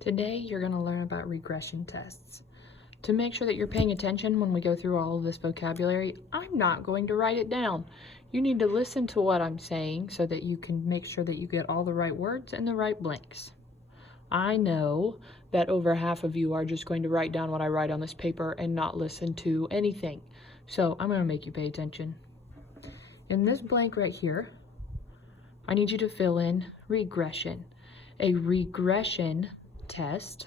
Today, you're going to learn about regression tests. To make sure that you're paying attention when we go through all of this vocabulary, I'm not going to write it down. You need to listen to what I'm saying so that you can make sure that you get all the right words and the right blanks. I know that over half of you are just going to write down what I write on this paper and not listen to anything. So I'm going to make you pay attention. In this blank right here, I need you to fill in regression. A regression test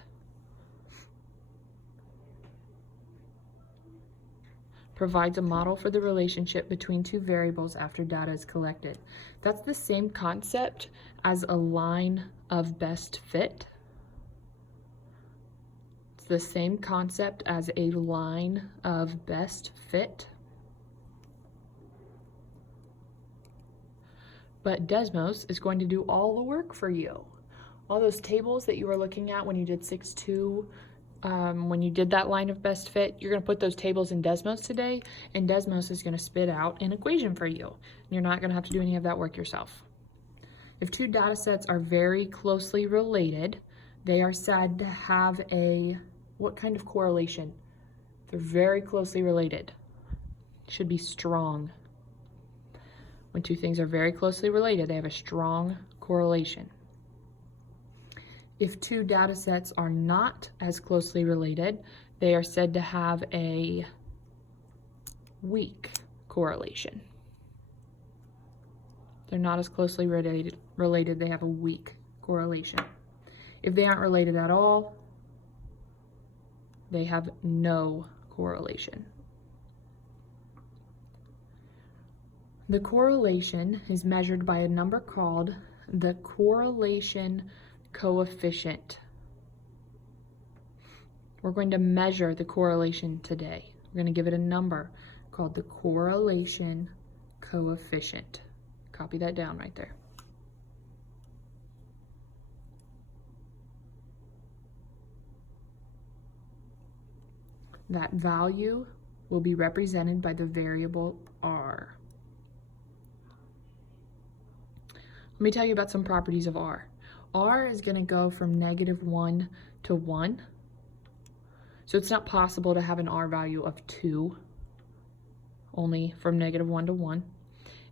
provides a model for the relationship between two variables after data is collected. That's the same concept as a line of best fit. It's the same concept as a line of best fit. But Desmos is going to do all the work for you. All those tables that you were looking at when you did 6-2, when you did that line of best fit, you're going to put those tables in Desmos today, and Desmos is going to spit out an equation for you. You're not going to have to do any of that work yourself. If two data sets are very closely related, they are said to have a, what kind of correlation? They're very closely related. Should be strong. When two things are very closely related, they have a strong correlation. If two data sets are not as closely related, they are said to have a weak correlation. They're not as closely related, they have a weak correlation. If they aren't related at all, they have no correlation. The correlation is measured by a number called the correlation coefficient. We're going to measure the correlation today. We're going to give it a number called the correlation coefficient. Copy that down right there. That value will be represented by the variable r. Let me tell you about some properties of r. R is going to go from -1 to 1. So it's not possible to have an R value of 2, only from -1 to 1.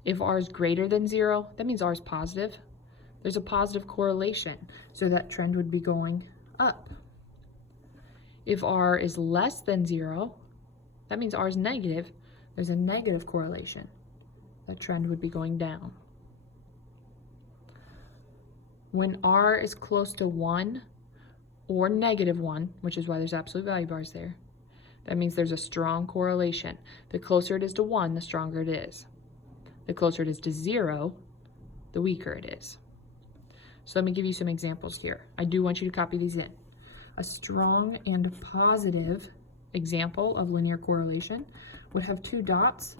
If R is greater than 0, that means R is positive. There's a positive correlation, so that trend would be going up. If R is less than 0, that means R is negative. There's a negative correlation. That trend would be going down. When R is close to 1 or -1, which is why there's absolute value bars there, that means there's a strong correlation. The closer it is to 1, the stronger it is. The closer it is to 0, the weaker it is. So let me give you some examples here. I do want you to copy these in. A strong and positive example of linear correlation would have two dots,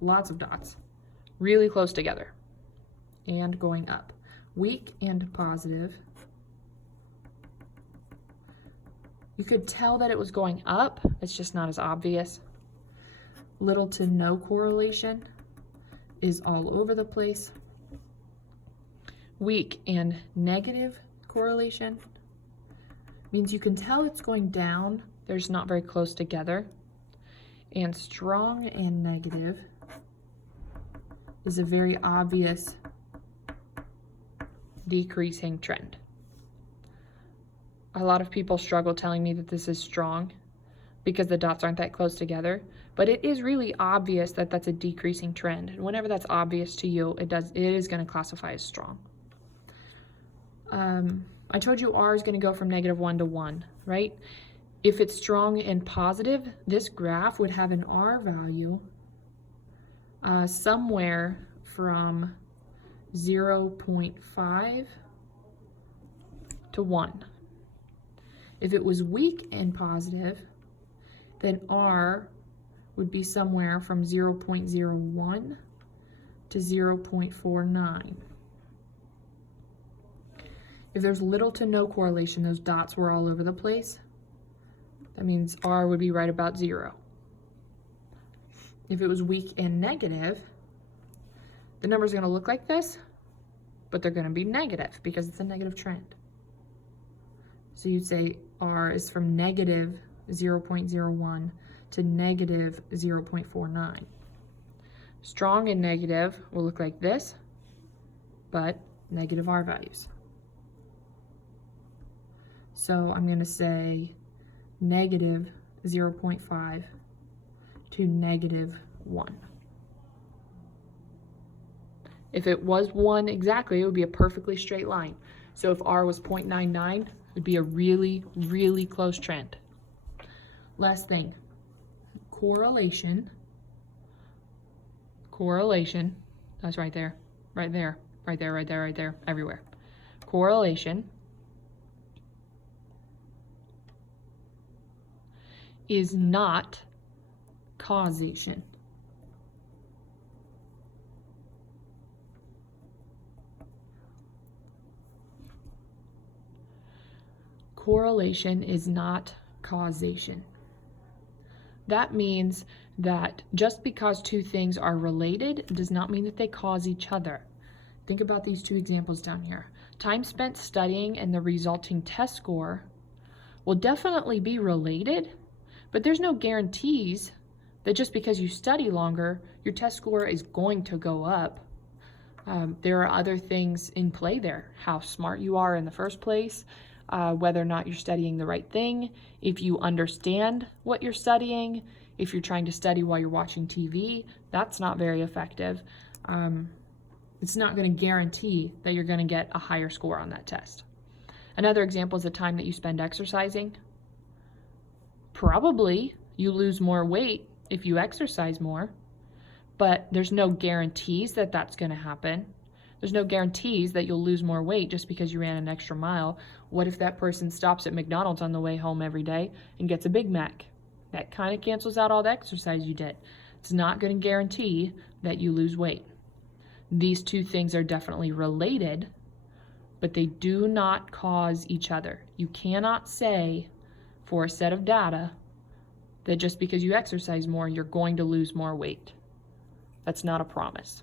lots of dots, really close together and going up. Weak and positive, you could tell that it was going up, it's just not as obvious. Little to no correlation is all over the place. Weak and negative correlation means you can tell it's going down, they're just not very close together. And strong and negative is a very obvious decreasing trend. A lot of people struggle telling me that this is strong because the dots aren't that close together, but it is really obvious that that's a decreasing trend. And whenever that's obvious to you, it is going to classify as strong. I told you R is going to go from -1 to 1, right? If it's strong and positive, this graph would have an R value somewhere from 0.5 to 1. If it was weak and positive, then R would be somewhere from 0.01 to 0.49. If there's little to no correlation, those dots were all over the place, that means R would be right about 0. If it was weak and negative, the number's going to look like this, but they're going to be negative because it's a negative trend. So you'd say R is from negative 0.01 to negative 0.49. Strong and negative will look like this, but negative R values. So I'm going to say negative 0.5 to negative 1. If it was 1 exactly, it would be a perfectly straight line. So if R was 0.99, it would be a really, really close trend. Last thing, correlation, that's right there, everywhere. Correlation is not causation. Correlation is not causation. That means that just because two things are related does not mean that they cause each other. Think about these two examples down here. Time spent studying and the resulting test score will definitely be related, but there's no guarantees that just because you study longer, your test score is going to go up. There are other things in play there. How smart you are in the first place, whether or not you're studying the right thing, if you understand what you're studying, if you're trying to study while you're watching TV, that's not very effective. It's not going to guarantee that you're going to get a higher score on that test. Another example is the time that you spend exercising. Probably you lose more weight if you exercise more, but there's no guarantees that that's going to happen. There's no guarantees that you'll lose more weight just because you ran an extra mile. What if that person stops at McDonald's on the way home every day and gets a Big Mac? That kind of cancels out all the exercise you did. It's not going to guarantee that you lose weight. These two things are definitely related, but they do not cause each other. You cannot say for a set of data that just because you exercise more, you're going to lose more weight. That's not a promise.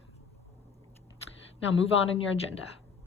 Now move on in your agenda.